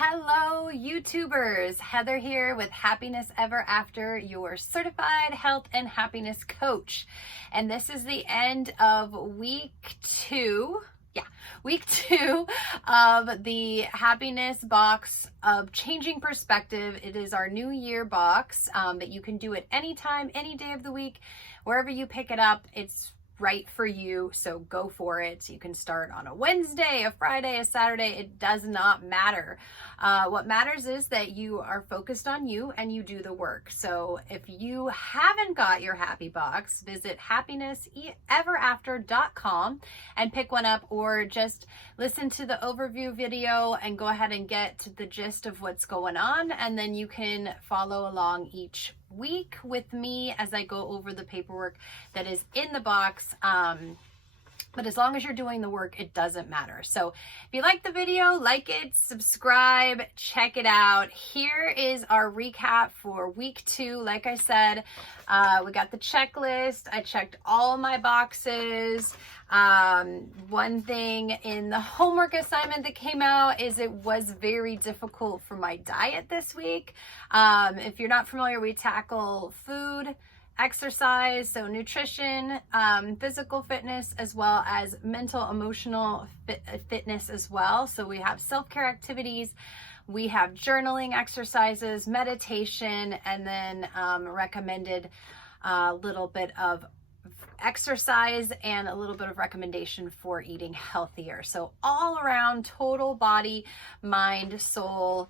Hello, YouTubers. Heather here with Happiness Ever After, your certified health and happiness coach. And this is the end of week two of the happiness box of changing perspective. It is our new year box, but you can do it anytime, any day of the week, wherever you pick it up. It's right for you, so go for it. You can start on a Wednesday, a Friday, a Saturday. It does not matter. What matters is that you are focused on you and you do the work. So if you haven't got your happy box, visit happinesseverafter.com and pick one up, or just listen to the overview video and go ahead and get to the gist of what's going on, and then you can follow along each week with me as I go over the paperwork that is in the box. But as long as you're doing the work, it doesn't matter. So if you like the video, like it, subscribe, check it out. Here is our recap for week two. Like I said, we got the checklist. I checked all my boxes. One thing in the homework assignment that came out is it was very difficult for my diet this week. If you're not familiar, we tackle food, exercise, so nutrition, physical fitness, as well as mental, emotional fitness as well. So we have self-care activities, we have journaling exercises, meditation, and then recommended a little bit of exercise and a little bit of recommendation for eating healthier. So all around total body, mind, soul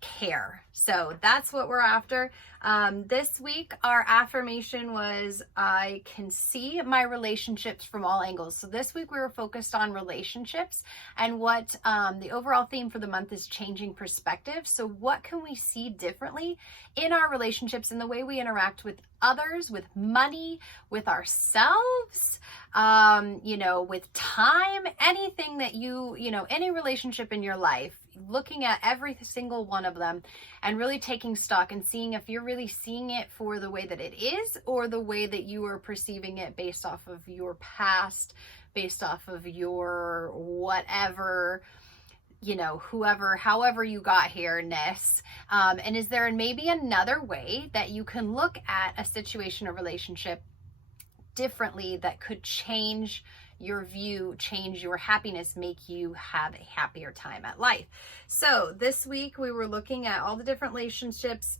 care. So that's what we're after. This week, our affirmation was, I can see my relationships from all angles. So this week we were focused on relationships, and what the overall theme for the month is changing perspective. So what can we see differently in our relationships, in the way we interact with others, with money, with ourselves, with time, anything that any relationship in your life, looking at every single one of them and really taking stock and seeing if you're really seeing it for the way that it is, or the way that you are perceiving it based off of your past, based off of your whatever, however you got here-ness. And is there maybe another way that you can look at a situation or relationship differently that could change your view, change your happiness, make you have a happier time at life? So this week we were looking at all the different relationships,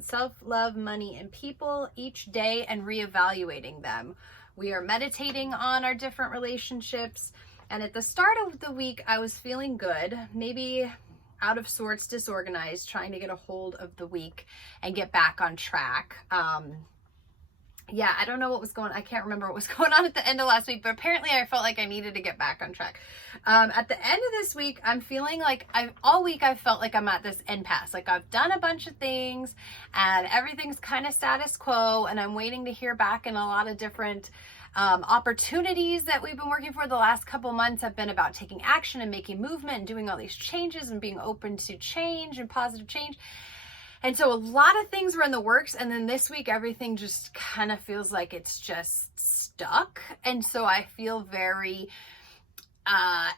self-love, money, and people each day, and reevaluating them. We are meditating on our different relationships. And at the start of the week, I was feeling good, maybe out of sorts, disorganized, trying to get a hold of the week and get back on track. I don't know what was I can't remember what was going on at the end of last week, but apparently I felt like I needed to get back on track. At the end of this week, I'm feeling like all week I felt like I'm at this impasse. Like I've done a bunch of things and everything's kind of status quo, and I'm waiting to hear back. In a lot of different opportunities that we've been working for the last couple months have been about taking action and making movement and doing all these changes and being open to change and positive change. And so a lot of things were in the works, and then this week everything just kind of feels like it's just stuck. And so I feel very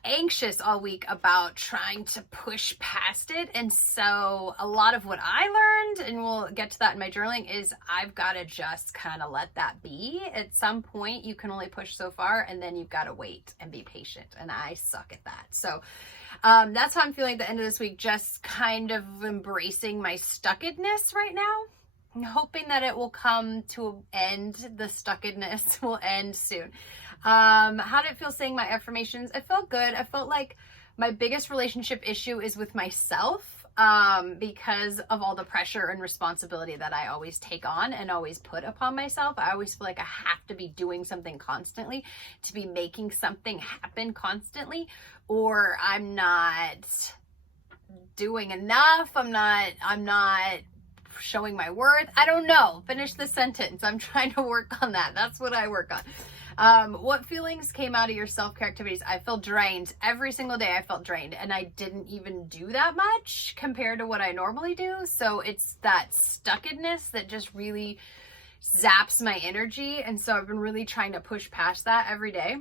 anxious all week about trying to push past it. And so a lot of what I learned, and we'll get to that in my journaling, is I've got to just kind of let that be. At some point you can only push so far, and then you've got to wait and be patient, and I suck at that. So that's how I'm feeling at the end of this week, just kind of embracing my stuckedness right now. I'm hoping that it will come to an end. The stuckedness will end soon. How did it feel saying my affirmations? I felt good. I felt like my biggest relationship issue is with myself, because of all the pressure and responsibility that I always take on and always put upon myself. I always feel like I have to be doing something constantly, to be making something happen constantly, or I'm not doing enough. I'm not showing my worth. I don't know. Finish the sentence. I'm trying to work on that. That's what I work on. What feelings came out of your self-care activities? I felt drained. Every single day I felt drained, and I didn't even do that much compared to what I normally do. So it's that stuckedness that just really zaps my energy. And so I've been really trying to push past that every day.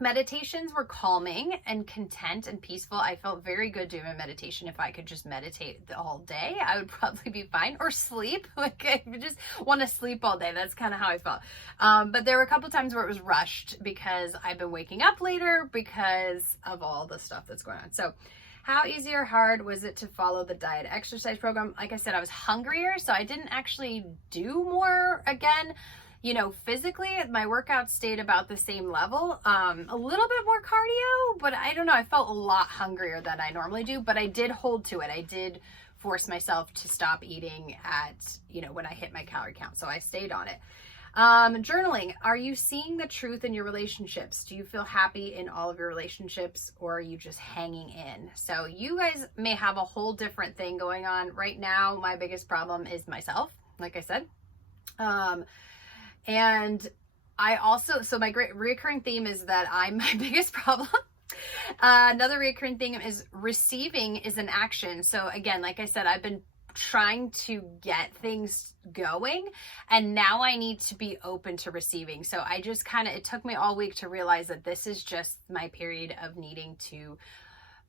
Meditations were calming and content and peaceful. I felt very good doing a meditation. If I could just meditate all day, I would probably be fine. Or sleep. Like, I just want to sleep all day. That's kind of how I felt. But there were a couple times where it was rushed because I've been waking up later because of all the stuff that's going on. So how easy or hard was it to follow the diet exercise program? Like I said, I was hungrier, so I didn't actually do more again. You know, physically, my workout stayed about the same level. A little bit more cardio, but I don't know. I felt a lot hungrier than I normally do, but I did hold to it. I did force myself to stop eating at, you know, when I hit my calorie count. So I stayed on it. Journaling. Are you seeing the truth in your relationships? Do you feel happy in all of your relationships, or are you just hanging in? So you guys may have a whole different thing going on. Right now, my biggest problem is myself, like I said. And I also, so my great reoccurring theme is that I'm my biggest problem. Another reoccurring theme is receiving is an action. So again, like I said, I've been trying to get things going, and now I need to be open to receiving. So I just it took me all week to realize that this is just my period of needing to,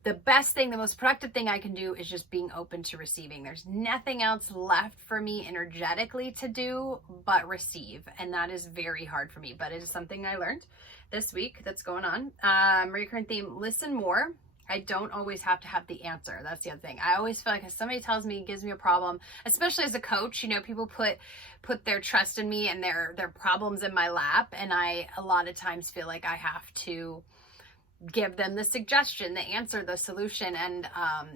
the best thing, the most productive thing I can do is just being open to receiving. There's nothing else left for me energetically to do but receive. And that is very hard for me, but it is something I learned this week that's going on. Recurrent theme, listen more. I don't always have to have the answer. That's the other thing. I always feel like if somebody tells me, gives me a problem, especially as a coach, you know, people put their trust in me and their problems in my lap. And I, a lot of times feel like I have to give them the suggestion, the answer, the solution. And,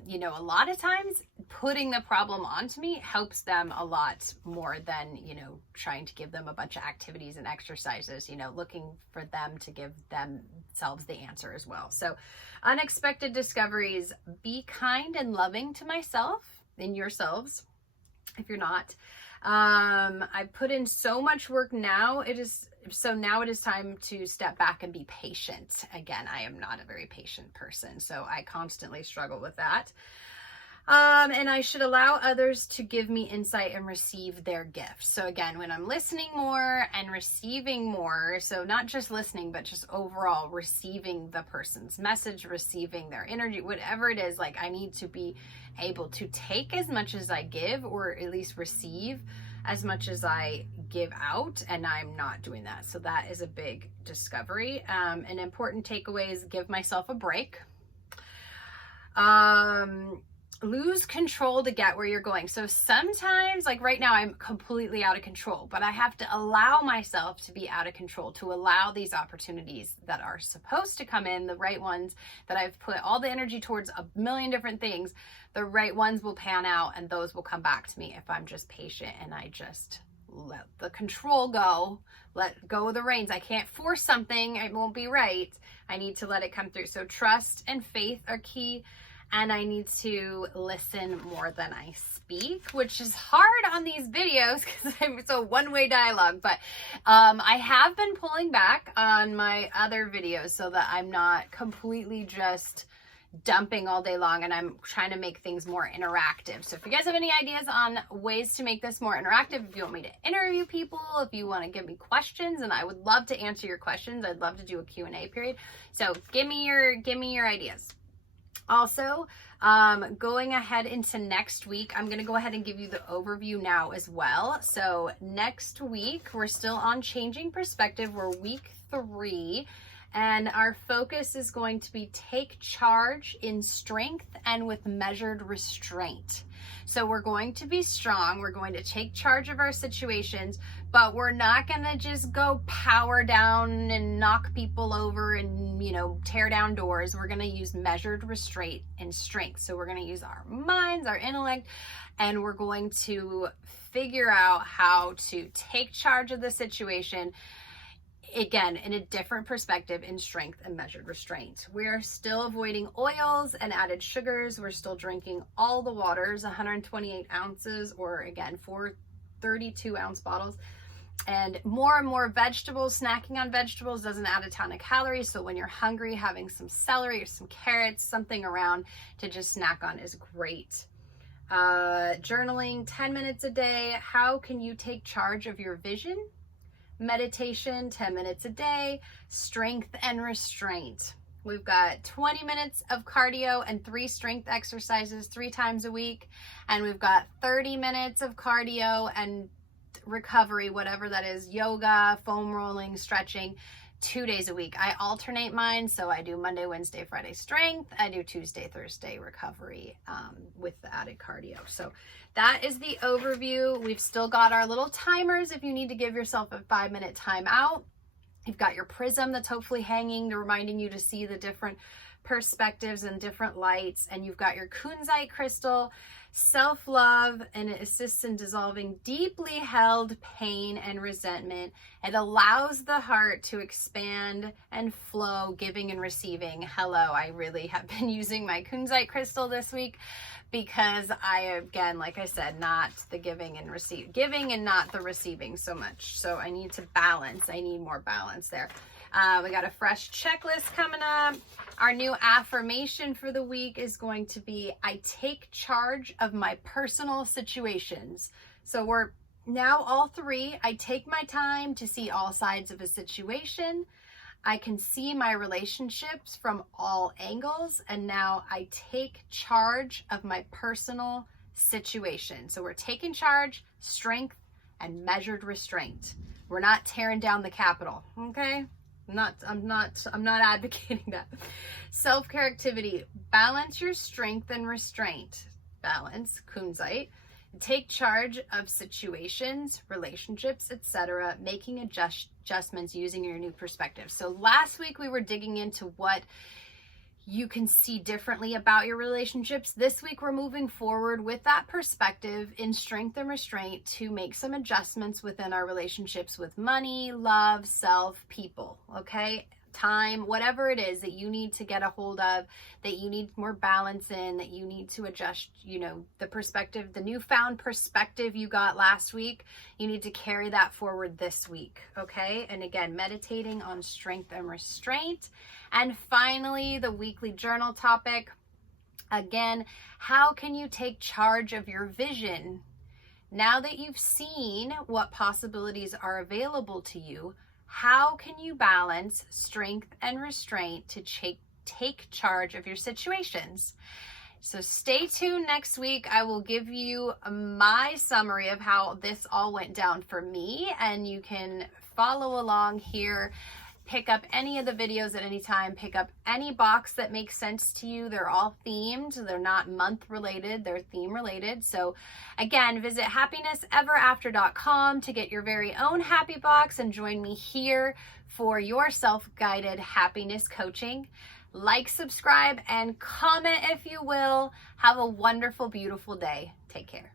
you know, a lot of times putting the problem onto me helps them a lot more than, you know, trying to give them a bunch of activities and exercises, you know, looking for them to give themselves the answer as well. So unexpected discoveries, be kind and loving to myself and yourselves if you're not. I put in so much work now. So now it is time to step back and be patient. Again, I am not a very patient person, so I constantly struggle with that. And I should allow others to give me insight and receive their gifts. So again, when I'm listening more and receiving more, so not just listening, but just overall receiving the person's message, receiving their energy, whatever it is, like I need to be able to take as much as I give, or at least receive as much as I give out, and I'm not doing that. So that is a big discovery. An important takeaway is give myself a break. Lose control to get where you're going. So sometimes, like right now, I'm completely out of control, but I have to allow myself to be out of control, to allow these opportunities that are supposed to come in, the right ones that I've put all the energy towards a million different things. The right ones will pan out, and those will come back to me if I'm just patient and I just let the control go, let go of the reins. I can't force something. It won't be right. I need to let it come through. So trust and faith are key. And I need to listen more than I speak, which is hard on these videos because it's a one-way dialogue. But I have been pulling back on my other videos so that I'm not completely just dumping all day long, and I'm trying to make things more interactive. So if you guys have any ideas on ways to make this more interactive, if you want me to interview people, if you want to give me questions, and I would love to answer your questions, I'd love to do a Q&A period. So give me your ideas. Also, going ahead into next week, I'm going to go ahead and give you the overview now as well. So next week, we're still on Changing Perspective. We're week 3, and our focus is going to be take charge in strength and with measured restraint. So we're going to be strong. We're going to take charge of our situations, but we're not going to just go power down and knock people over and, you know, tear down doors. We're going to use measured restraint and strength. So we're going to use our minds, our intellect, and we're going to figure out how to take charge of the situation, again, in a different perspective, in strength and measured restraint. We're still avoiding oils and added sugars. We're still drinking all the waters, 128 ounces, or again, 4 32-ounce bottles. And more vegetables. Snacking on vegetables doesn't add a ton of calories. So when you're hungry, having some celery or some carrots, something around to just snack on is great. Journaling 10 minutes a day. How can you take charge of your vision, meditation, 10 minutes a day, strength and restraint. We've got 20 minutes of cardio and 3 strength exercises 3 times a week. And we've got 30 minutes of cardio and recovery, whatever that is, yoga, foam rolling, stretching, 2 days a week. I alternate mine. So I do Monday, Wednesday, Friday strength. I do Tuesday, Thursday recovery with the added cardio. So that is the overview. We've still got our little timers if you need to give yourself a 5-minute timeout. You've got your prism that's hopefully hanging, reminding you to see the different perspectives and different lights. And you've got your kunzite crystal, self-love, and it assists in dissolving deeply held pain and resentment. It allows the heart to expand and flow, giving and receiving. Hello, I really have been using my kunzite crystal this week because I, again, like I said, not the giving and not the receiving so much. So I need to balance. I need more balance there. We got a fresh checklist coming up. Our new affirmation for the week is going to be, I take charge of my personal situations. So we're now all 3. I take my time to see all sides of a situation. I can see my relationships from all angles. And now I take charge of my personal situation. So we're taking charge, strength, and measured restraint. We're not tearing down the Capitol, okay? I'm not advocating that. Self-care activity, balance your strength and restraint. Balance, kunzite. Take charge of situations, relationships, etc., making adjustments using your new perspective. So last week we were digging into what you can see differently about your relationships. This week we're moving forward with that perspective in strength and restraint to make some adjustments within our relationships with money, love, self, people, okay? Time, whatever it is that you need to get a hold of, that you need more balance in, that you need to adjust, the perspective, the newfound perspective you got last week, you need to carry that forward this week, okay? And again, meditating on strength and restraint. And finally, the weekly journal topic. Again, how can you take charge of your vision? Now that you've seen what possibilities are available to you, how can you balance strength and restraint to take charge of your situations? So stay tuned next week. I will give you my summary of how this all went down for me, and you can follow along here. Pick up any of the videos at any time. Pick up any box that makes sense to you. They're all themed. They're not month related. They're theme related. So again, visit happinesseverafter.com to get your very own happy box and join me here for your self-guided happiness coaching. Like, subscribe, and comment if you will. Have a wonderful, beautiful day. Take care.